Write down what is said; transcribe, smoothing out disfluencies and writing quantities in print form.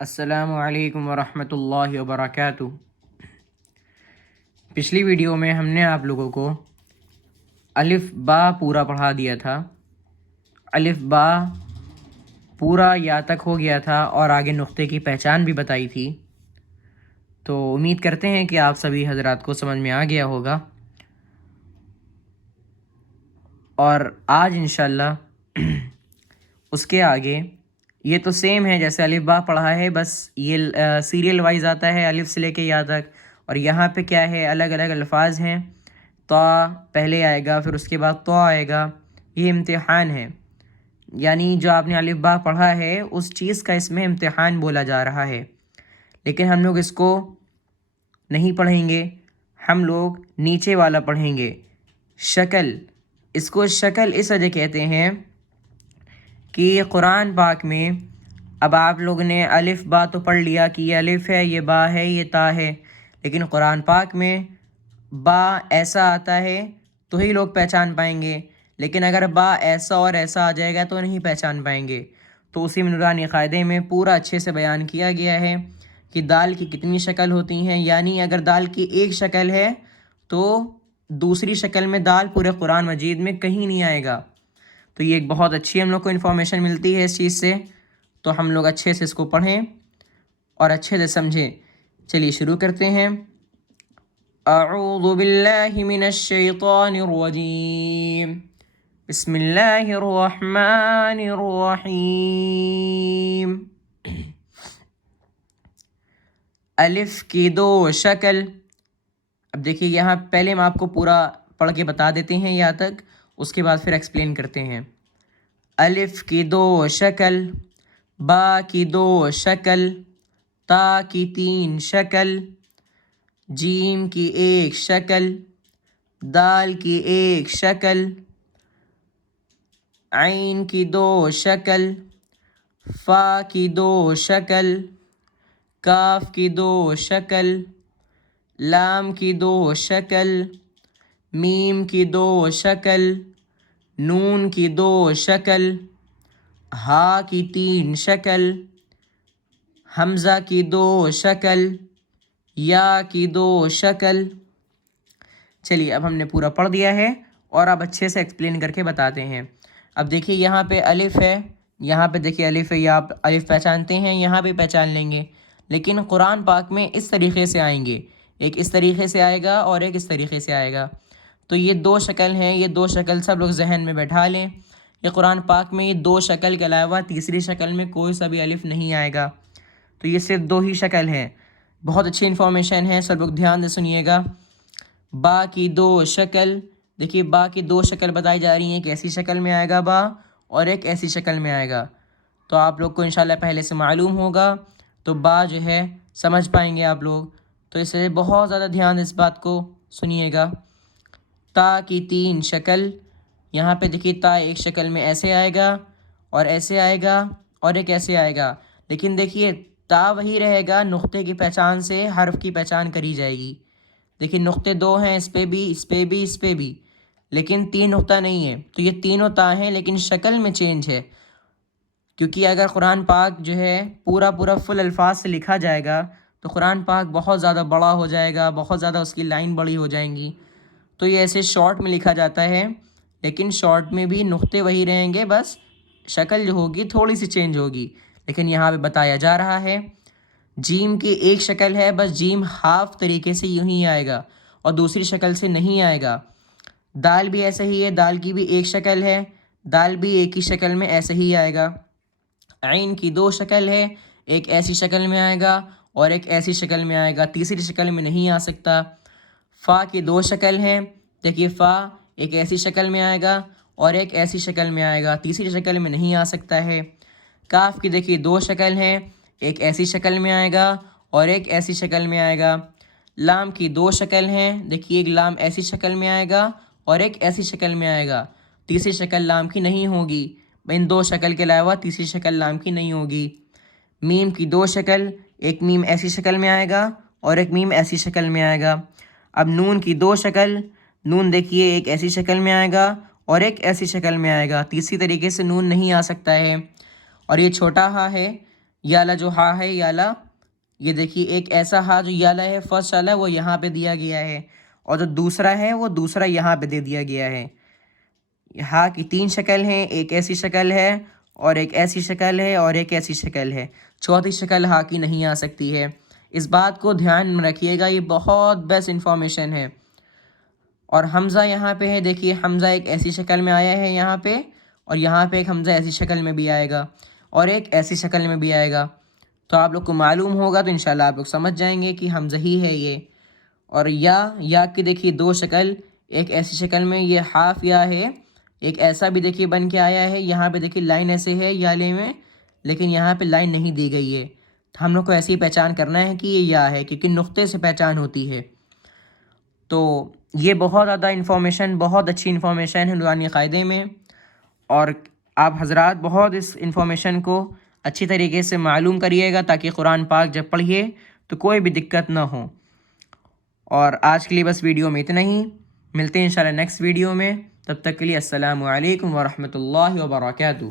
السلام علیکم ورحمۃ اللہ وبرکاتہ۔ پچھلی ویڈیو میں ہم نے آپ لوگوں کو الف با پورا پڑھا دیا تھا۔ الف با پورا یا تک ہو گیا تھا اور آگے نقطے کی پہچان بھی بتائی تھی، تو امید کرتے ہیں کہ آپ سبھی حضرات کو سمجھ میں آ گیا ہوگا۔ اور آج انشاءاللہ اس کے آگے یہ تو سیم ہے جیسے الف با پڑھا ہے، بس یہ سیریل وائز آتا ہے الف سے لے کے یا تک، اور یہاں پہ کیا ہے الگ الگ الفاظ ہیں۔ طا پہلے آئے گا، پھر اس کے بعد طا آئے گا۔ یہ امتحان ہے، یعنی جو آپ نے الف با پڑھا ہے اس چیز کا اس میں امتحان بولا جا رہا ہے، لیکن ہم لوگ اس کو نہیں پڑھیں گے، ہم لوگ نیچے والا پڑھیں گے، شکل۔ اس کو شکل اس وجہ کہتے ہیں کہ قرآن پاک میں اب آپ لوگ نے الف با تو پڑھ لیا کہ یہ الف ہے، یہ با ہے، یہ تا ہے، لیکن قرآن پاک میں با ایسا آتا ہے تو ہی لوگ پہچان پائیں گے، لیکن اگر با ایسا اور ایسا آ جائے گا تو نہیں پہچان پائیں گے۔ تو اسی میں نورانی قاعدے میں پورا اچھے سے بیان کیا گیا ہے کہ دال کی کتنی شکل ہوتی ہیں، یعنی اگر دال کی ایک شکل ہے تو دوسری شکل میں دال پورے قرآن مجید میں کہیں نہیں آئے گا۔ تو یہ ایک بہت اچھی ہم لوگ کو انفارمیشن ملتی ہے اس چیز سے، تو ہم لوگ اچھے سے اس کو پڑھیں اور اچھے سے سمجھیں۔ چلیے شروع کرتے ہیں۔ اعوذ باللہ من الشیطان الرجیم، بسم اللہ الرحمن الرحیم۔ الف کی دو شکل۔ اب دیکھیے یہاں پہلے ہم آپ کو پورا پڑھ کے بتا دیتے ہیں یا تک، اس کے بعد پھر ایکسپلین کرتے ہیں۔ الف کی دو شکل، با کی دو شکل، تا کی تین شکل، جیم کی ایک شکل، دال کی ایک شکل، عین کی دو شکل، فا کی دو شکل، کاف کی دو شکل، لام کی دو شکل، میم کی دو شکل، نون کی دو شکل، ہا کی تین شکل، حمزہ کی دو شکل، یا کی دو شکل۔ چلیے اب ہم نے پورا پڑھ دیا ہے اور اب اچھے سے ایکسپلین کر کے بتاتے ہیں۔ اب دیکھیے یہاں پہ الف ہے، یہاں پہ دیکھیے الف ہے، یا آپ الف پہچانتے ہیں، یہاں بھی پہچان لیں گے، لیکن قرآن پاک میں اس طریقے سے آئیں گے، ایک اس طریقے سے آئے گا اور ایک اس طریقے سے آئے گا۔ تو یہ دو شکل ہیں، یہ دو شکل سب لوگ ذہن میں بیٹھا لیں۔ یہ قرآن پاک میں یہ دو شکل کے علاوہ تیسری شکل میں کوئی سا بھی الف نہیں آئے گا، تو یہ صرف دو ہی شکل ہیں۔ بہت اچھی انفارمیشن ہے، سب لوگ دھیان سے سنیے گا۔ با کی دو شکل، دیکھیے با کی دو شکل بتائی جا رہی ہیں، ایک ایسی شکل میں آئے گا با اور ایک ایسی شکل میں آئے گا، تو آپ لوگ کو انشاءاللہ پہلے سے معلوم ہوگا، تو با جو ہے سمجھ پائیں گے آپ لوگ، تو اس سے بہت زیادہ دھیان اس بات کو سنیے گا۔ تا کی تین شکل، یہاں پہ دیکھیے تا ایک شکل میں ایسے آئے گا اور ایسے آئے گا اور ایک ایسے آئے گا، لیکن دیکھیے تا وہی رہے گا، نقطے کی پہچان سے حرف کی پہچان کری جائے گی۔ دیکھیے نقطے دو ہیں، اس پہ بھی، اس پہ بھی، اس پہ بھی، لیکن تین نقطہ نہیں ہے، تو یہ تینوں تا ہیں لیکن شکل میں چینج ہے، کیونکہ اگر قرآن پاک جو ہے پورا فل الفاظ سے لکھا جائے گا تو قرآن پاک بہت زیادہ بڑا ہو جائے گا، بہت زیادہ اس کی لائن بڑی ہو جائیں گی، تو یہ ایسے شارٹ میں لکھا جاتا ہے، لیکن شارٹ میں بھی نقطے وہی رہیں گے، بس شکل جو ہوگی تھوڑی سی چینج ہوگی، لیکن یہاں پہ بتایا جا رہا ہے۔ جیم کی ایک شکل ہے، بس جیم ہاف طریقے سے یوں ہی آئے گا اور دوسری شکل سے نہیں آئے گا۔ دال بھی ایسا ہی ہے، دال کی بھی ایک شکل ہے، دال بھی ایک ہی شکل میں ایسے ہی آئے گا۔ عین کی دو شکل ہے، ایک ایسی شکل میں آئے گا اور ایک ایسی شکل میں آئے گا، تیسری شکل میں نہیں آ سکتا۔ فا کی دو شکل ہیں، دیکھیے فا ایک ایسی شکل میں آئے گا اور ایک ایسی شکل میں آئے گا، تیسری شکل میں نہیں آ سکتا ہے۔ کاف کی دیکھیے دو شکل ہیں، ایک ایسی شکل میں آئے گا اور ایک ایسی شکل میں آئے گا۔ لام کی دو شکل ہیں، دیکھیے ایک لام ایسی شکل میں آئے گا اور ایک ایسی شکل میں آئے گا، تیسری شکل لام کی نہیں ہوگی، ان دو شکل کے علاوہ تیسری شکل لام کی نہیں ہوگی۔ میم کی دو شکل، ایک میم ایسی شکل میں آئے گا اور ایک میم ایسی شکل میں آئے گا۔ اب نون کی دو شکل، نون دیکھیے ایک ایسی شکل میں آئے گا اور ایک ایسی شکل میں آئے گا، تیسری طریقے سے نون نہیں آ سکتا ہے۔ اور یہ چھوٹا ہا ہے، یالا جو ہا ہے یالا، یہ دیکھیے ایک ایسا ہا جو یالا ہے فرسٹ والا وہ یہاں پہ دیا گیا ہے، اور جو دوسرا ہے وہ دوسرا یہاں پہ دے دیا گیا ہے۔ ہا کی 3 شکل ہیں، ایک ایسی شکل ہے اور ایک ایسی شکل ہے اور ایک ایسی شکل ہے، چوتھی شکل ہا کی نہیں آ سکتی ہے۔ اس بات کو دھیان میں رکھیے گا، یہ بہت بیسٹ انفارمیشن ہے۔ اور حمزہ یہاں پہ ہے، دیکھیے حمزہ ایک ایسی شکل میں آیا ہے یہاں پہ، اور یہاں پہ ایک حمزہ ایسی شکل میں بھی آئے گا اور ایک ایسی شکل میں بھی آئے گا۔ تو آپ لوگ کو معلوم ہوگا تو انشاءاللہ آپ لوگ سمجھ جائیں گے کہ حمزہ ہی ہے یہ۔ اور یا کی دیکھیے 2 شکل، ایک ایسی شکل میں یہ حاف یا ہے، ایک ایسا بھی دیکھیے بن کے آیا ہے، یہاں پہ دیکھیے لائن ایسے ہے یالے میں، لیکن یہاں پہ لائن نہیں دی گئی ہے۔ ہم لوگ کو ایسی پہچان کرنا ہے کہ یہ یا ہے، کیونکہ نقطے سے پہچان ہوتی ہے۔ تو یہ بہت زیادہ انفارمیشن، بہت اچھی انفارمیشن ہے نورانی قاعدے میں، اور آپ حضرات بہت اس انفارمیشن کو اچھی طریقے سے معلوم کریے گا تاکہ قرآن پاک جب پڑھیے تو کوئی بھی دقت نہ ہو۔ اور آج کے لیے بس ویڈیو میں اتنا ہی، ملتے ہیں انشاءاللہ نیکسٹ ویڈیو میں، تب تک کے لیے السلام علیکم ورحمۃ اللہ وبرکاتہ۔